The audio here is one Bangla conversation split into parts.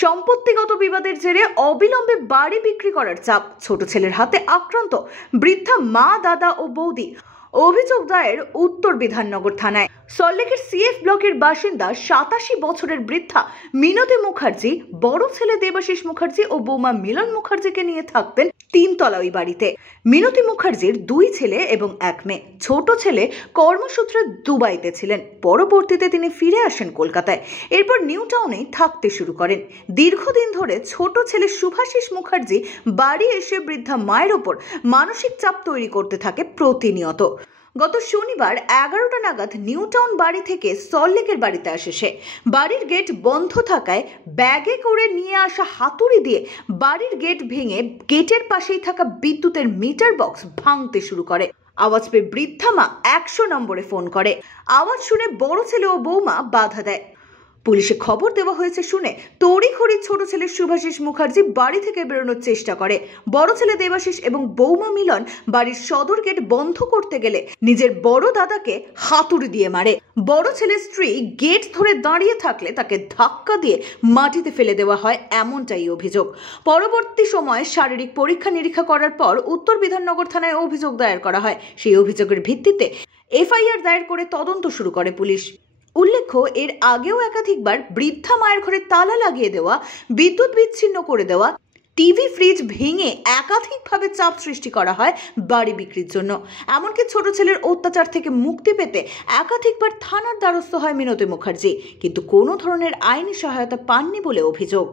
সম্পত্তিগত বিবাদের জেরে অবিলম্বে বাড়ি বিক্রি করার চাপ, ছোট ছেলের হাতে আক্রান্ত বৃদ্ধা মা, দাদা ও বৌদি। অভিযোগ দায়ের উত্তর বিধাননগর থানায়। সল্টলেকের সিএফ ব্লকের বাসিন্দা 87 বছরের বৃদ্ধা মিনতি মুখার্জি বড় ছেলে দেবাশিস মুখার্জি ও বৌমা মিলন মুখার্জিকে নিয়ে থাকতেন তিনতলা ওই বাড়িতে। মিনতি মুখার্জির 2 ছেলে এবং 1 মেয়ে। ছোট ছেলে কর্মসূত্রে দুবাইতে ছিলেন, পরবর্তীতে তিনি ফিরে আসেন কলকাতায়। এরপর নিউ টাউনে থাকতে শুরু করেন। দীর্ঘদিন ধরে ছোট ছেলে শুভাশিস মুখার্জি বাড়ি এসে বৃদ্ধা মায়ের ওপর মানসিক চাপ তৈরি করতে থাকে প্রতিনিয়ত। গত শনিবার 11টা নাগাদ নিউ টাউন বাড়ি থেকে সল্টলেকের বাড়িতে আসে সে। বাড়ির গেট বন্ধ থাকায় ব্যাগে করে নিয়ে আসা হাতুড়ি দিয়ে বাড়ির গেট ভেঙে গেটের পাশেই থাকা বিদ্যুতের মিটার বক্স ভাঙতে শুরু করে। আওয়াজ পেয়ে বৃদ্ধা মা 100 নম্বরে ফোন করে। আওয়াজ শুনে বড় ছেলে ও বৌমা বাধা দেয়। পুলিশে খবর দেওয়া হয়েছে শুনে তড়িঘড়ি ছোট ছেলে শুভাশিস মুখার্জি বাড়ি থেকে বেরোনোর চেষ্টা করে। বড় ছেলে দেবাশিস এবং বৌমা মিলন বাড়ির সদর গেট বন্ধ করতে গেলে নিজের বড় দাদাকে হাতুড়ি দিয়ে মারে। বড় ছেলের স্ত্রী গেট ধরে দাঁড়িয়ে থাকলে তাকে ধাক্কা দিয়ে মাটিতে ফেলে দেওয়া হয়, এমনটাই অভিযোগ। পরবর্তী সময়ে শারীরিক পরীক্ষা নিরীক্ষা করার পর উত্তর বিধাননগর থানায় অভিযোগ দায়ের করা হয়। সেই অভিযোগের ভিত্তিতে এফআইআর দায়ের করে তদন্ত শুরু করে পুলিশ। উল্লেখ্য, এর আগেও একাধিকবার বৃদ্ধা মায়ের ঘরে তালা লাগিয়ে দেওয়া, বিদ্যুৎ বিচ্ছিন্ন করে দেওয়া, টিভি ফ্রিজ ভেঙে একাধিকভাবে চাপ সৃষ্টি করা হয় বাড়ি বিক্রির জন্য। এমনকি ছোট ছেলের অত্যাচার থেকে মুক্তি পেতে একাধিকবার থানার দ্বারস্থ হয় মিনতি মুখার্জি, কিন্তু কোনো ধরনের আইনি সহায়তা পাননি বলে অভিযোগ।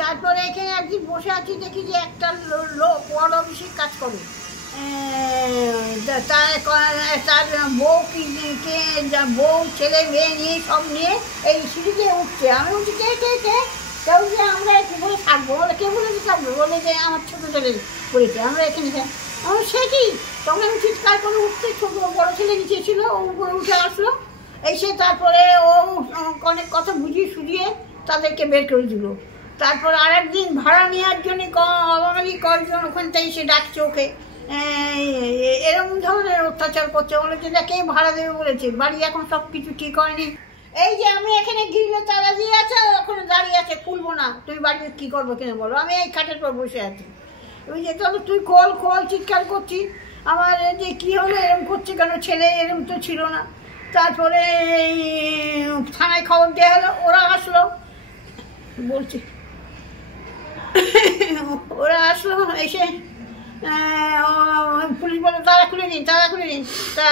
তারপরে এখানে একদিন বসে আছি, দেখি যে একটা লোক বড় অফিসে কাজ করে, তার বউ ছেলে মেয়ে নিয়ে সব নিয়ে এই সিঁড়িতে উঠছে। আমি উঠছি কেউ যে আমরা বলে থাকবো, বলে কে বলেছে থাকবো, বলে যে আমার ছোটো ছেলে করেছে, আমরা এখানে আমার সে কি। তখন আমি চিৎকার করে উঠতে, ছোটো বড়ো ছেলে নিচে ছিল, ও উপরে উঠে আসলো, এসে তারপরে ও অনেক কথা বুঝিয়ে সুঝিয়ে তাদেরকে বের করে দিল। তারপর আর একদিন ভাড়া নেওয়ার জন্য কয়েকজন ওখান থেকে এসে ডাকছে ওকে, এরকম ধরনের অত্যাচার করছে, বলে যে কে ভাড়া দেবে বলেছে, বাড়ি এখন সব কিছু ঠিক হয়নি। এই যে আমি এখানে গিলে তালা দিয়ে আছে, ওখানে দাঁড়িয়ে আছে, খুলবো না, তুমি বাড়িতে কী করবো কিনা বলো, আমি এই খাটের পর বসে আছি। ওই যে চলো তুই খোল চিৎকার করছি, আমার যে কী হলো এরকম করছে কেন, ছেলে এরকম তো ছিল না। তারপরে থানায় খবর দেওয়া হলো, ওরা আসলো, বলছি ওরা আসলো, এসে পুলিশ বলে তালা খুলে নিন তা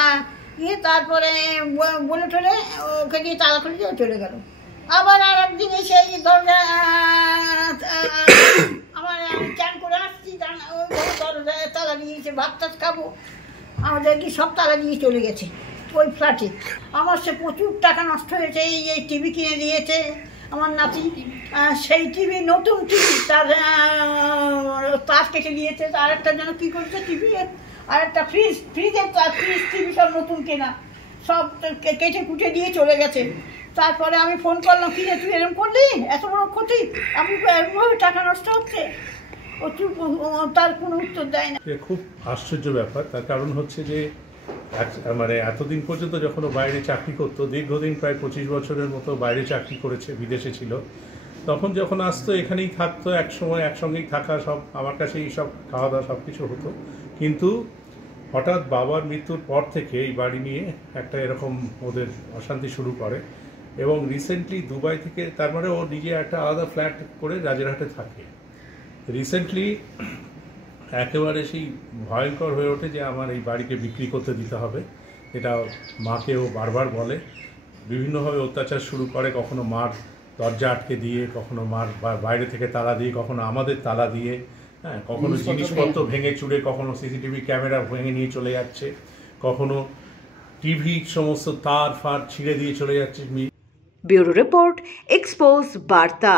তারপরে বলে টলে ওকে দিয়ে তালা খুলে দিয়ে চলে গেল। আবার আর একদিন এসে দরজা, আমার চান করে আসছি, দরজায় তালা দিয়েছে, ভাত টাত খাবো, আমাদের কি সব তালা দিয়ে চলে গেছে ওই ফ্ল্যাটে। আমার সে প্রচুর টাকা নষ্ট হয়েছে, এই টিভি কিনে দিয়েছে আমার নাতি, সেই টিভি নতুন টিভি তার কেটে দিয়েছে, আর একটা যেন কী করছে টিভি, আর একটা ফ্রিজের ফ্রিজ টিভি সব নতুন কেনা, সব কেটে কুটে দিয়ে চলে গেছে। তারপরে আমি ফোন করলাম, কী রে তুই এরকম করলি, এত বড় ক্ষতি, আমি এরকমভাবে টাকা নষ্ট হচ্ছে, ও তার কোনো উত্তর দেয় না। খুব আশ্চর্য ব্যাপার, তার কারণ হচ্ছে যে মানে এতদিন পর্যন্ত যখন ও বাইরে চাকরি করতো, দীর্ঘদিন প্রায় 25 বছরের মতো বাইরে চাকরি করেছে, বিদেশে ছিল, তখন যখন আসতো এখানেই থাকতো, একসময় একসঙ্গেই থাকা, সব আমার কাছেই সব খাওয়া দাওয়া সব কিছু হতো। কিন্তু হঠাৎ বাবার মৃত্যুর পর থেকে এই বাড়ি নিয়ে একটা এরকম ওদের অশান্তি শুরু করে, এবং রিসেন্টলি দুবাই থেকে, তার মানে ও নিজে একটা আলাদা ফ্ল্যাট করে রাজারহাটে থাকে। রিসেন্টলি একেবারে সেই ভয়ঙ্কর হয়ে ওঠে যে আমার এই বাড়িকে বিক্রি করতে দিতে হবে, এটা মাকেও বারবার বলে, বিভিন্নভাবে অত্যাচার শুরু করে, কখনো মার দরজা আটকে দিয়ে, কখনো মার বাইরে থেকে তালা দিয়ে, কখনো আমাদের তালা দিয়ে, হ্যাঁ, কখনো জিনিসপত্র ভেঙে চুরে, কখনো সিসিটিভি ক্যামেরা ভেঙে নিয়ে চলে যাচ্ছে, কখনো টিভি সমস্ত তার ফার ছিঁড়ে দিয়ে চলে যাচ্ছে। ব্যুরো রিপোর্ট, এক্সপোজ বার্তা।